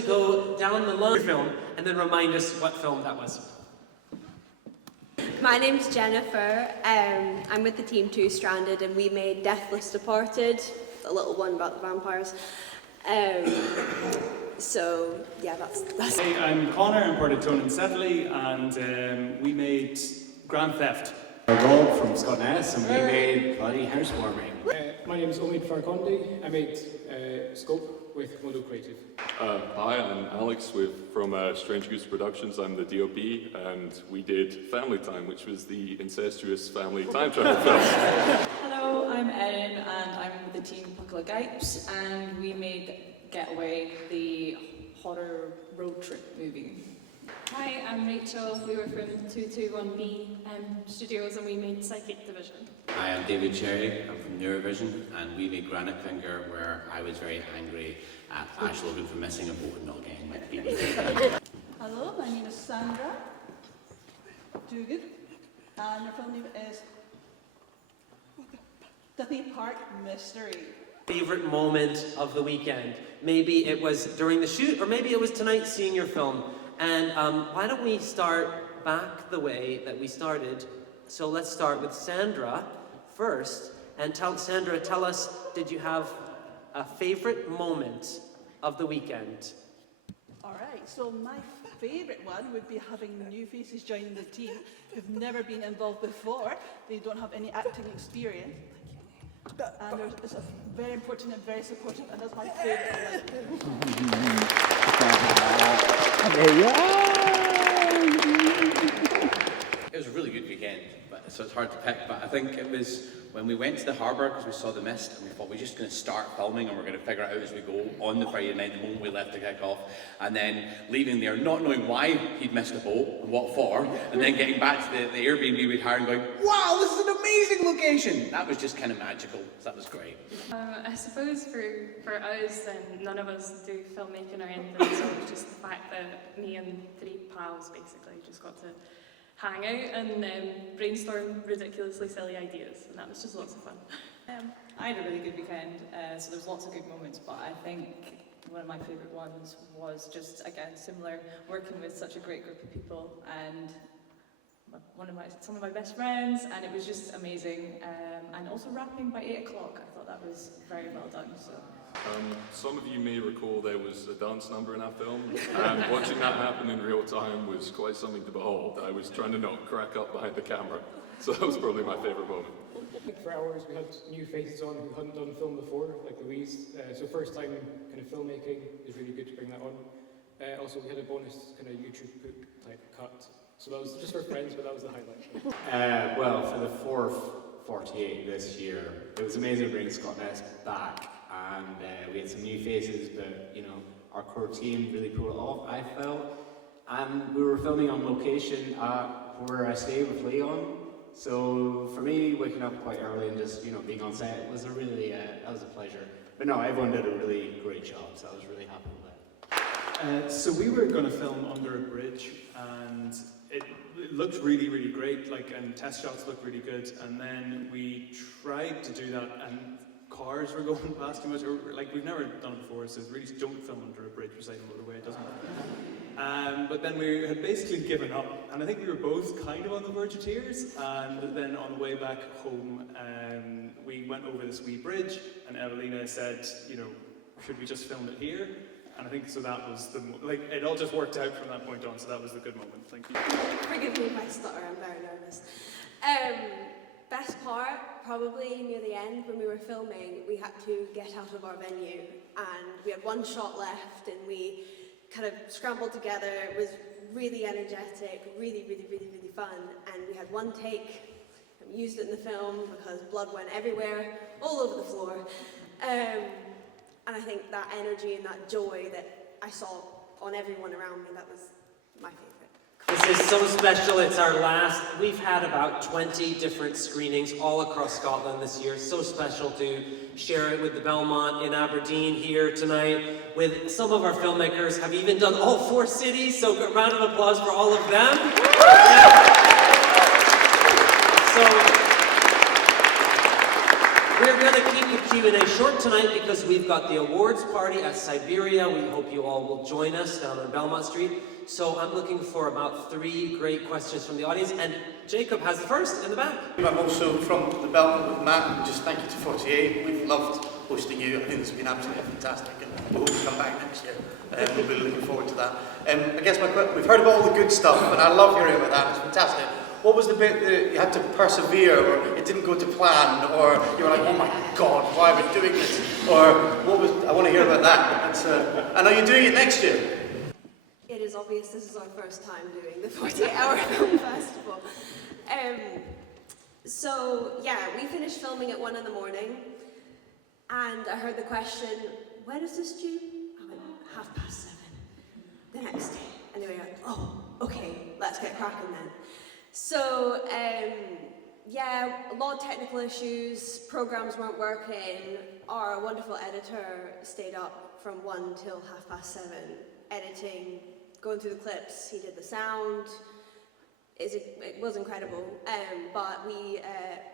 to go down the line film and then remind us what film that was. My name's Jennifer. I'm with the team 2 Stranded, and we made Deathless Departed, a little one about the vampires. So yeah, that's. Hey, I'm Connor. I'm part of Tone and Settley, and we made Grand Theft. I'm Rob from Scotland, and we made Bloody Housewarming. My name is Omid Farkondi. I made Scope with Modo Creative. Hi, I'm Alex from Strange Goose Productions. I'm the DOP, and we did Family Time, which was the incestuous family time travel film. Hello, I'm Erin, and I'm with the team Puckle Gipes, and we made Getaway, the horror road trip movie. Hi, I'm Rachel. We were from 221B Studios, and we made Psychic Division. Hi, I'm David Cherry. I'm from Neurovision, and we made Granite Finger, where I was very angry at Ash Logan for missing a boat and not getting my baby. Hello, my name is Sandra Dugan, and our film name is Disney Park Mystery. Favorite moment of the weekend? Maybe it was during the shoot, or maybe it was tonight seeing your film. And why don't we start back the way that we started? So let's start with Sandra first. And Sandra, tell us, did you have a favorite moment of the weekend? Alright, so my favourite one would be having new faces joining the team who've never been involved before. They don't have any acting experience. And it's very important and very supportive, and that's my favourite. It was a really good weekend, so it's hard to pick, but I think it was when we went to the harbour because we saw the mist and we thought we're just going to start filming and we're going to figure it out as we go on the Friday night, the moment we left to kick off, and then leaving there not knowing why he'd missed a boat and what for, and then getting back to the Airbnb we'd hired and going, wow, this is an amazing location! That was just kind of magical, so that was great. I suppose for us, none of us do filmmaking or anything, so just the fact that me and 3 pals basically just got to hang out and brainstorm ridiculously silly ideas, and that was just lots of fun. I had a really good weekend, so there's lots of good moments, but I think one of my favourite ones was just, again, similar, working with such a great group of people and some of my best friends, and it was just amazing, and also wrapping by 8 o'clock. I thought that was very well done. So. Some of you may recall there was a dance number in our film, and watching that happen in real time was quite something to behold. I was trying to not crack up behind the camera, so that was probably my favourite moment. For hours, we had new faces on who hadn't done film before, like Louise. So first time kind of filmmaking is really good to bring that on. Also, we had a bonus kind of YouTube type cut. So that was just for friends, but that was the highlight. Well, for the 4th 48 this year, it was amazing to bring Scott Ness back, and we had some new faces, but you know, our core team really pulled it off, I felt. And we were filming on location at where I stay with Leon. So for me, waking up quite early and just being on set was a really that was a pleasure. But no, everyone did a really great job, so I was really happy with it. So we were going to film under a bridge, and it looked really, really great, and test shots looked really good, and then we tried to do that, and cars were going past too much, or we've never done it before, so really don't film under a bridge beside a motorway, it doesn't work. But then we had basically given up, and I think we were both kind of on the verge of tears, and then on the way back home, we went over this wee bridge, and Evelina said, should we just film it here? And I think so that was it all just worked out from that point on, so that was the good moment. Thank you. Forgive me if I stutter, I'm very nervous. Best part, probably near the end when we were filming, we had to get out of our venue and we had 1 shot left and we kind of scrambled together. It was really energetic, really, really, really, really fun, and we had 1 take and we used it in the film because blood went everywhere, all over the floor. And I think that energy and that joy that I saw on everyone around me, that was my favourite. This is so special, it's our last. We've had about 20 different screenings all across Scotland this year. So special to share it with the Belmont in Aberdeen here tonight, with some of our filmmakers have even done all 4 cities, so a round of applause for all of them. Yeah. So, We're going to keep the Q&A short tonight because we've got the awards party at Siberia. We hope you all will join us down on Belmont Street. So I'm looking for about 3 great questions from the audience, and Jacob has the first in the back. I'm also from the Belmont with Matt, and just thank you to 48. We've loved hosting you. I think it's been absolutely fantastic, and we hope you come back next year. We'll be looking forward to that. I guess we've heard about all the good stuff, and I love hearing about that. It's fantastic. What was the bit that you had to persevere, or it didn't go to plan, or you were like, oh my God, why are we doing this? Or what was? I want to hear about that. And are you doing it next year? It is obvious this is our first time doing the 48-hour film festival. So yeah, we finished filming at 1 in the morning, and I heard the question, when is this due? I went, 7:30, the next day. And they were like, oh, okay, let's get cracking then. So yeah, a lot of technical issues, programs weren't working. Our wonderful editor stayed up from 1 till 7:30, editing, going through the clips. He did the sound. It was incredible, but we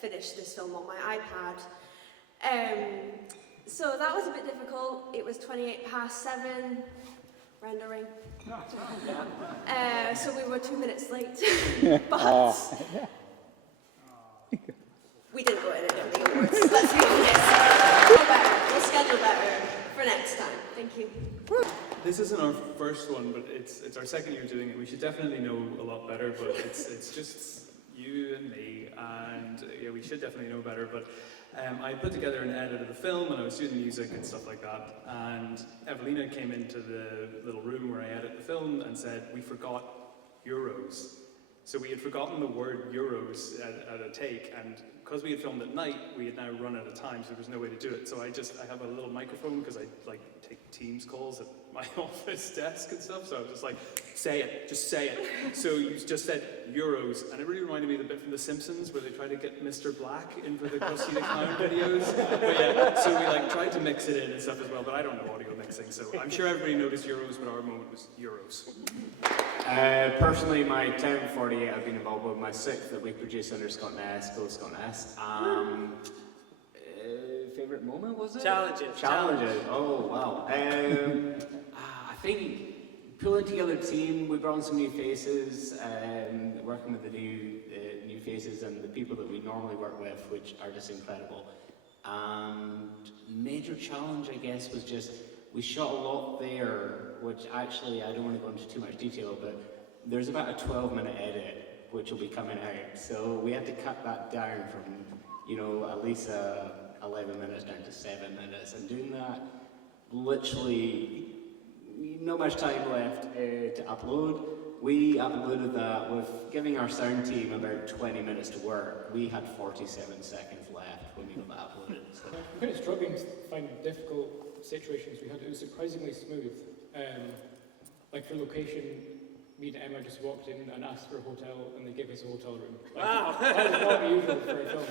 finished this film on my iPad. So that was a bit difficult. It was 7:28 rendering. So we were 2 minutes late, but we didn't go in it for the awards. Let's be honest. We'll schedule better for next time. Thank you. This isn't our first one, but it's our second year doing it. We should definitely know a lot better, but it's just you and me, and yeah, we should definitely know better. But I put together an edit of the film, and I was doing music and stuff like that. And Evelina came into the little room where I edit the film and said, we forgot euros. So we had forgotten the word euros at a take, and because we had filmed at night, we had now run out of time, so there was no way to do it. So I have a little microphone because I take Teams calls at my office desk and stuff. So I was just like, say it, just say it. So you just said euros, and it really reminded me of the bit from The Simpsons where they try to get Mr. Black in for the Krusty the Clown videos. But yeah, so we tried to mix it in and stuff as well. But I don't know audio mixing, so I'm sure everybody noticed euros, but our moment was euros. Personally, my 1048 I've been involved with, my 6th that we produced under Scott Nest, Go Scott Nest. Favourite moment, was it? Challenges. Oh, wow. I think pulling together a team, we brought in some new faces, working with the new faces and the people that we normally work with, which are just incredible. And major challenge, I guess, was just, we shot a lot there, which actually, I don't want to go into too much detail, but there's about a 12-minute edit, which will be coming out. So we had to cut that down from, at least 11 minutes down to 7 minutes. And doing that, literally, not much time left to upload. We uploaded that with giving our sound team about 20 minutes to work. We had 47 seconds left when we got that uploaded. So. I'm kind of struggling to find difficult situations we had. It was surprisingly smooth. Like for location, me and Emma just walked in and asked for a hotel, and they gave us a hotel room. Wow! That was not usual for a film.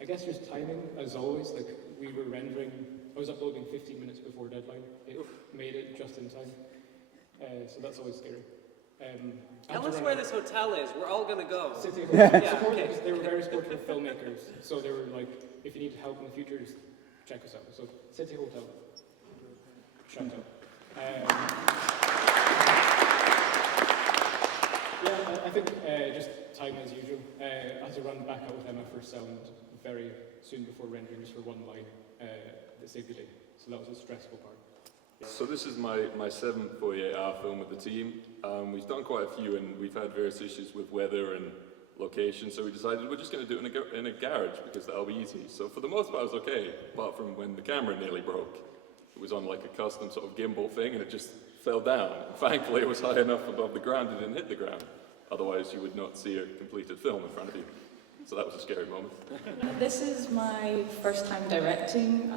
I guess just timing, as always. Like we were rendering, I was uploading 15 minutes before deadline. It made it just in time. So that's always scary. Tell us where this hotel is. We're all going to go. City Yeah, Hotel. okay. They were very supportive of filmmakers, so they were like, if you need help in the future, just check us out. So City Hotel. Shout out. Yeah, I think just time as usual. I had to run back out with Emma for sound very soon before rendering just for one line that saved the day. So that was a stressful part. So this is my 7th 48-hour film with the team. We've done quite a few, and we've had various issues with weather and location, so we decided we're just going to do it in a garage because that'll be easy. So for the most part it was okay, apart from when the camera nearly broke. It was on like a custom sort of gimbal thing, and it just fell down. And thankfully it was high enough above the ground it didn't hit the ground. Otherwise you would not see a completed film in front of you. So that was a scary moment. This is my first time directing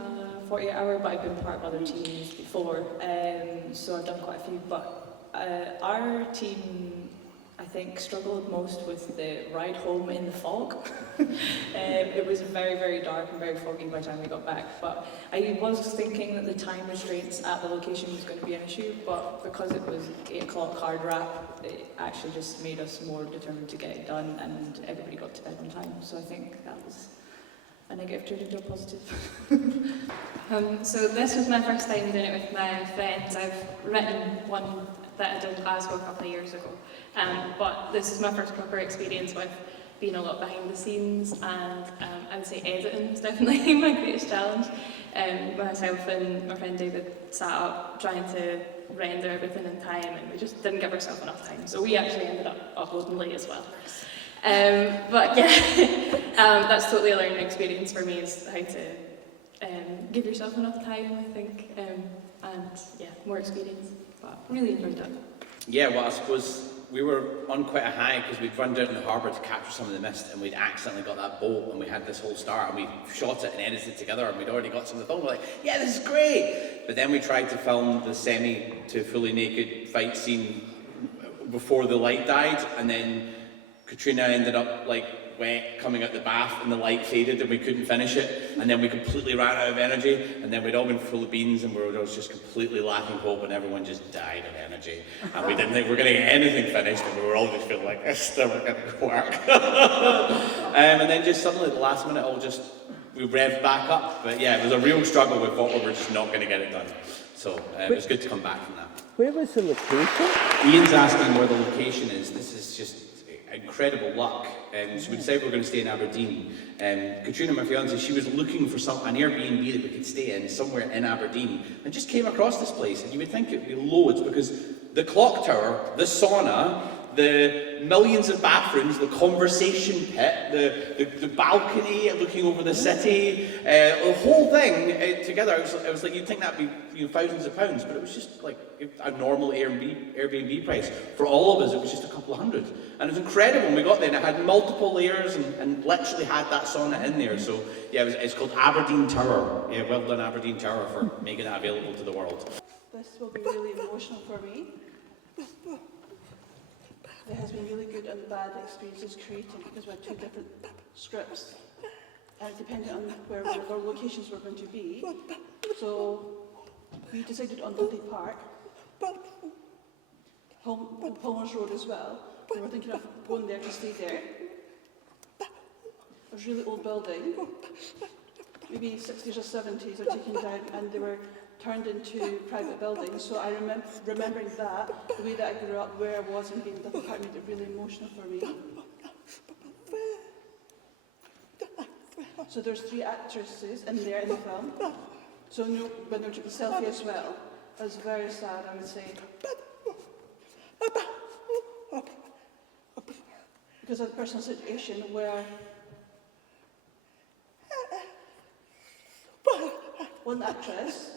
48-hour, but I've been part of other teams before, so I've done quite a few. But our team, I think, struggled most with the ride home in the fog. It was very, very dark and very foggy by the time we got back. But I was thinking that the time restraints at the location was going to be an issue, but because it was 8 o'clock hard wrap, it actually just made us more determined to get it done, and everybody got to bed on time. So I think that was a negative turned into a positive. So this was my first time doing it with my friends. I've written one that I did in Glasgow a couple of years ago, but this is my first proper experience with being a lot behind the scenes, and I would say editing is definitely my greatest challenge. Myself and my friend David sat up trying to render everything in time, and we just didn't give ourselves enough time, so we actually ended up uploading late as well. But yeah, that's totally a learning experience for me, is how to give yourself enough time, I think, and yeah, more experience, but really enjoyed it. Yeah, well, I suppose we were on quite a high because we'd run down to the harbour to capture some of the mist, and we'd accidentally got that boat, and we had this whole start, and we shot it and edited it together, and we'd already got some of the film. We're like, yeah, this is great! But then we tried to film the semi to fully naked fight scene before the light died, and then Katrina ended up like wet coming out the bath, and the light faded and we couldn't finish it, and then we completely ran out of energy, and then we'd all been full of beans and we were just completely lacking hope, and everyone just died of energy, and we didn't think we were going to get anything finished, and we were all just feeling like it's never going to work. And then just suddenly at the last minute we revved back up, but yeah, it was a real struggle. We thought we were just not going to get it done, so it was good to come back from that. Where was the location? Ian's asking where the location is. This is just incredible luck. So we decided we were going to stay in Aberdeen. Katrina, my fiancée, she was looking for an Airbnb that we could stay in somewhere in Aberdeen, and just came across this place. And you would think it would be loads, because the clock tower, the sauna, the millions of bathrooms, the conversation pit, the balcony looking over the city, the whole thing together, it was like you'd think that'd be thousands of pounds, but it was just like a normal Airbnb price. For all of us, it was just a couple of hundred. And it was incredible when we got there, and it had multiple layers and literally had that sauna in there. So yeah, it's called Aberdeen Tower. Yeah, well done Aberdeen Tower for making that available to the world. This will be really emotional for me. There has been really good and bad experiences creating, because we had two different scripts, depending on where our locations were going to be. So we decided on Dudley Park, Palmer's Road as well. We were thinking of going there to stay there. It was a really old building, maybe 60s or 70s, were taken down, and they were turned into private buildings. So I remembering that, the way that I grew up, where I was and being in Dudley Park, made it really emotional for me. So there's 3 actresses in there in the film. So when they took the selfie as well, it was very sad, I would say. Because of the personal situation where one actress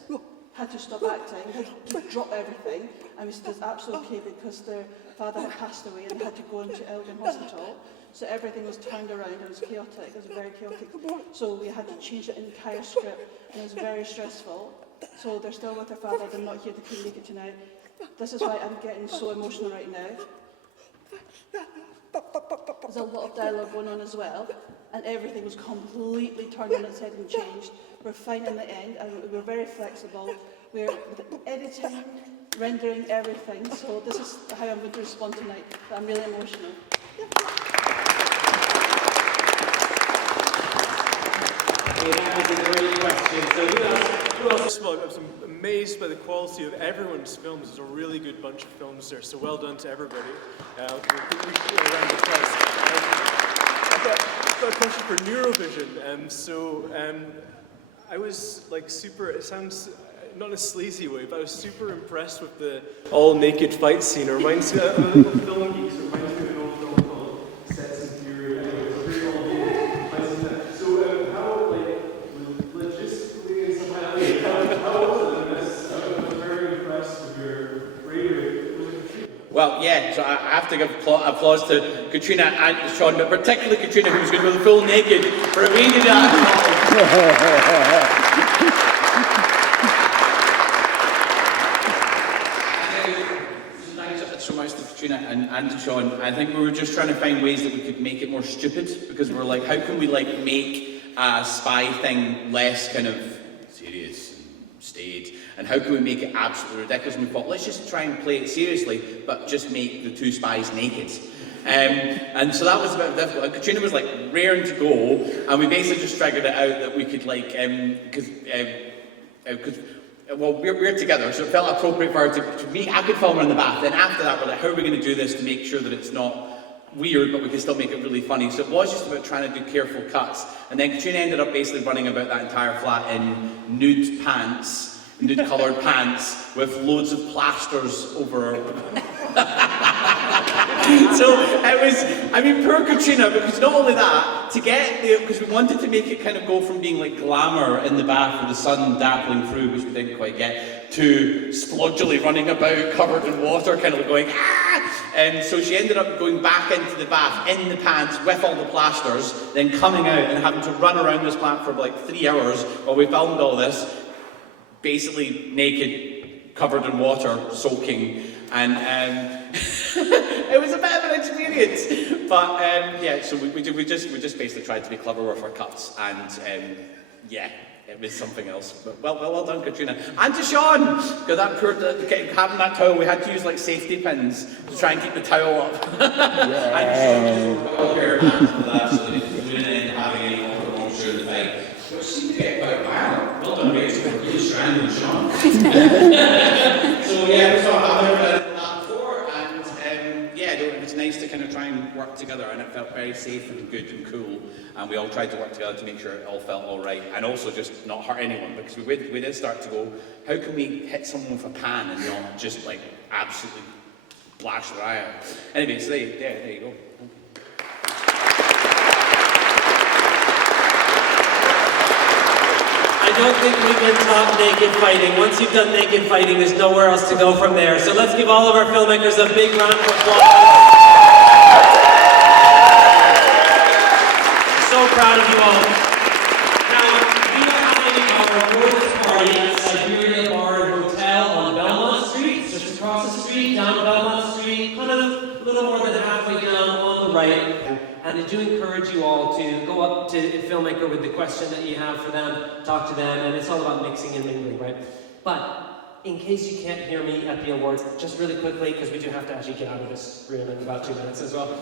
had to stop acting, had to drop everything, and we said it's absolutely okay because their father had passed away and they had to go into Elgin Hospital. So everything was turned around, it was chaotic, it was very chaotic. So we had to change the entire script, and it was very stressful. So they're still with their father, they're not here, they couldn't make it tonight. This is why I'm getting so emotional right now. There's a lot of dialogue going on as well, and everything was completely turned on its head and changed. We're fine in the end, and we're very flexible. We're editing, rendering everything, so this is how I'm going to respond tonight, but I'm really emotional. That was a great question. So I was amazed by the quality of everyone's films. There's a really good bunch of films there, so well done to everybody. I've got a question for Neurovision. I was like super, it sounds not in a sleazy way, but I was super impressed with the all-naked fight scene. It reminds me of a little film geeks, it reminds me of an old film called Sets and Fury. Anyway, it's a very all-naked fight scene. So how, like, logistically and somehow, how was it in this? I was very impressed with your bravery. well, yeah, so I have to give applause to Katrina and Sean, but particularly Katrina, who's going to go full naked for agreeing to that. Thanks so much to Katrina and to Sean. I think we were just trying to find ways that we could make it more stupid, because we're like, how can we like make a spy thing less kind of serious and staid, and how can we make it absolutely ridiculous? And we thought, let's just try and play it seriously, but just make the 2 spies naked. And so that was a bit difficult. And Katrina was like raring to go, and we basically just figured it out that we could like, well, we're together, so it felt appropriate for her to meet. I could film her in the bath. Then after that, we're like, how are we going to do this to make sure that it's not weird, but we can still make it really funny? So it was just about trying to do careful cuts. And then Katrina ended up basically running about that entire flat in nude pants, nude coloured pants, with loads of plasters over her. So it was, I mean, poor Katrina, because not only that, to get the, because we wanted to make it kind of go from being like glamour in the bath with the sun dappling through, which we didn't quite get, to splodgily running about covered in water, kind of going, ah! And so she ended up going back into the bath in the pants with all the plasters, then coming out and having to run around this plant for like 3 hours while we filmed all this, basically naked, covered in water, soaking, and it was a bit of an experience. But yeah, so we just basically tried to be clever with our cuts, and yeah, it was something else. But well done, Katrina, and to Sean, because that poor having that towel, we had to use like safety pins to try and keep the towel up. And Sean just got a pair of hands for that, so that we didn't end up having any more during the fight. Which seemed to get quite violent. Well done, Rachel. Really stranded Sean. So yeah, so I've never done that before, and yeah, it was nice to kind of try and work together, and it felt very safe and good and cool. And we all tried to work together to make sure it all felt all right, and also just not hurt anyone, because we did start to go, how can we hit someone with a pan and not just like absolutely blast their eye out? Anyway, so there you go. I don't think we can top naked fighting. Once you've done naked fighting, there's nowhere else to go from there. So let's give all of our filmmakers a big round of applause. So proud of you all. Now, we are having our fourth party at Siberia Bar and Hotel on Belmont Street, just across the street, down Belmont Street, kind of a little more than halfway down on the right. And I do encourage you all to go up to a filmmaker with the question that you have for them, talk to them, and it's all about mixing and mingling, right? But in case you can't hear me at the awards, just really quickly, because we do have to actually get out of this room in about 2 minutes as well.